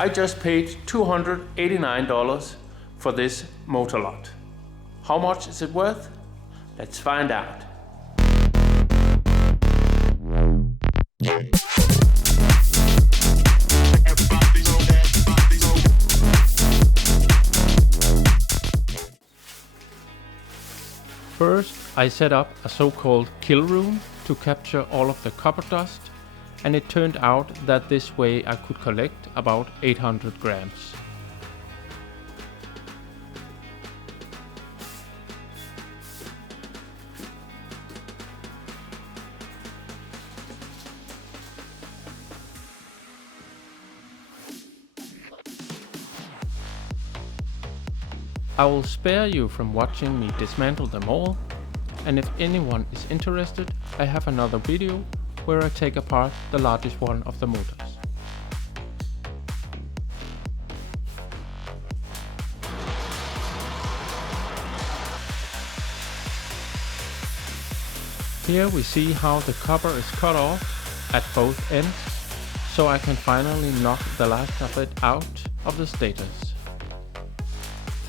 I just paid $289 for this motor lot. How much is it worth? Let's find out. First, I set up a so-called kill room to capture all of the copper dust, and it turned out that this way I could collect about 800 grams. I will spare you from watching me dismantle them all, and if anyone is interested, I have another video where I take apart the largest one of the motors. Here we see how the copper is cut off at both ends, so I can finally knock the last of it out of the stators.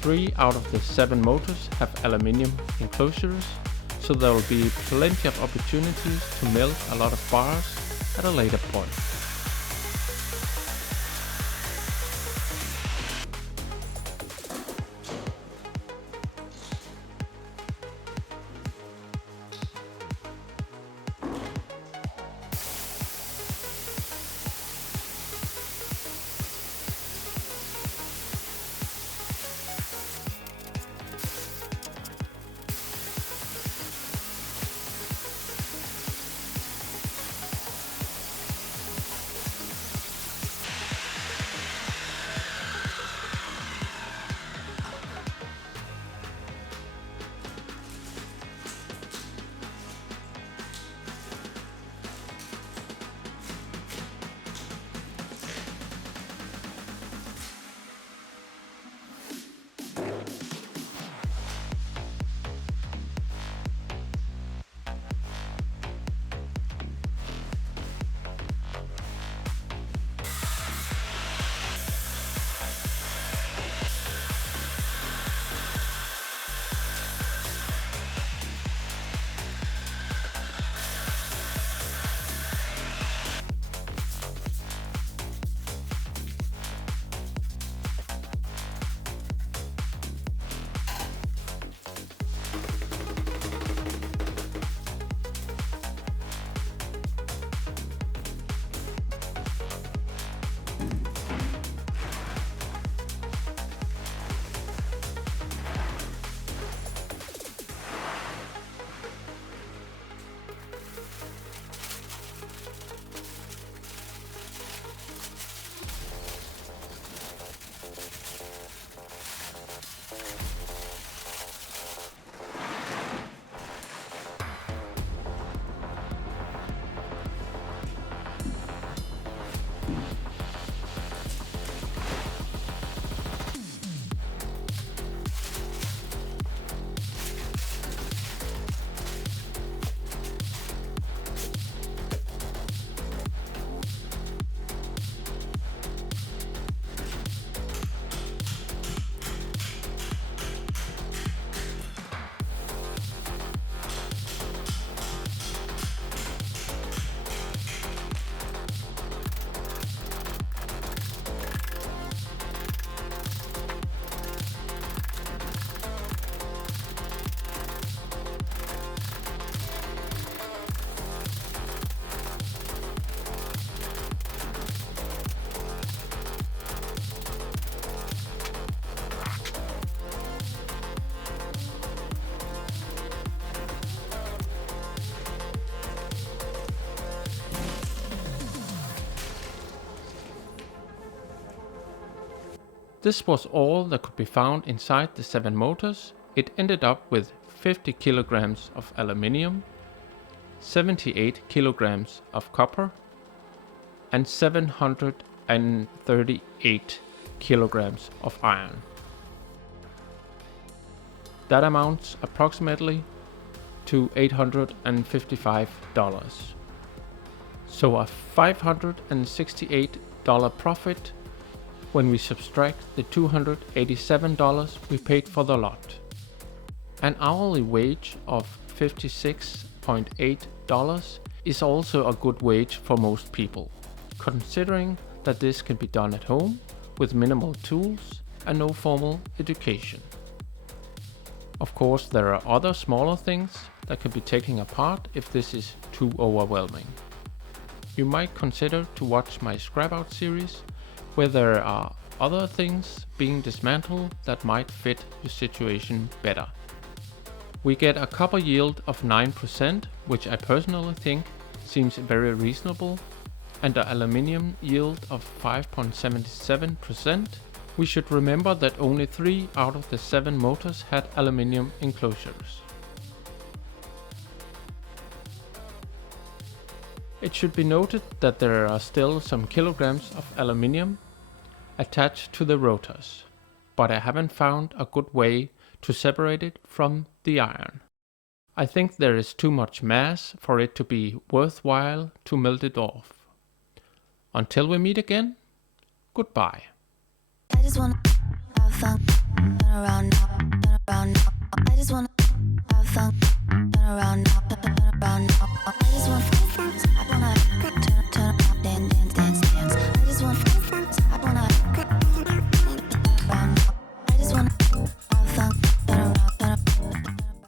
3 out of the 7 motors have aluminium enclosures, so there will be plenty of opportunities to melt a lot of bars at a later point. This was all that could be found inside the 7 motors. It ended up with 50 kilograms of aluminium, 78 kilograms of copper, and 738 kilograms of iron. That amounts approximately to $855. So a $568 profit when we subtract the $287 we paid for the lot. An hourly wage of $56.8 is also a good wage for most people, considering that this can be done at home with minimal tools and no formal education. Of course, there are other smaller things that can be taken apart if this is too overwhelming. You might consider to watch my scrap out series, where there are other things being dismantled that might fit your situation better. We get a copper yield of 9%, which I personally think seems very reasonable, and an aluminium yield of 5.77%. We should remember that only 3 out of the 7 motors had aluminium enclosures. It should be noted that there are still some kilograms of aluminium attached to the rotors, but I haven't found a good way to separate it from the iron. I think there is too much mass for it to be worthwhile to melt it off. Until we meet again, goodbye. I just wanna have fun, turn around now, turn around now. I just wanna have fun, turn around now.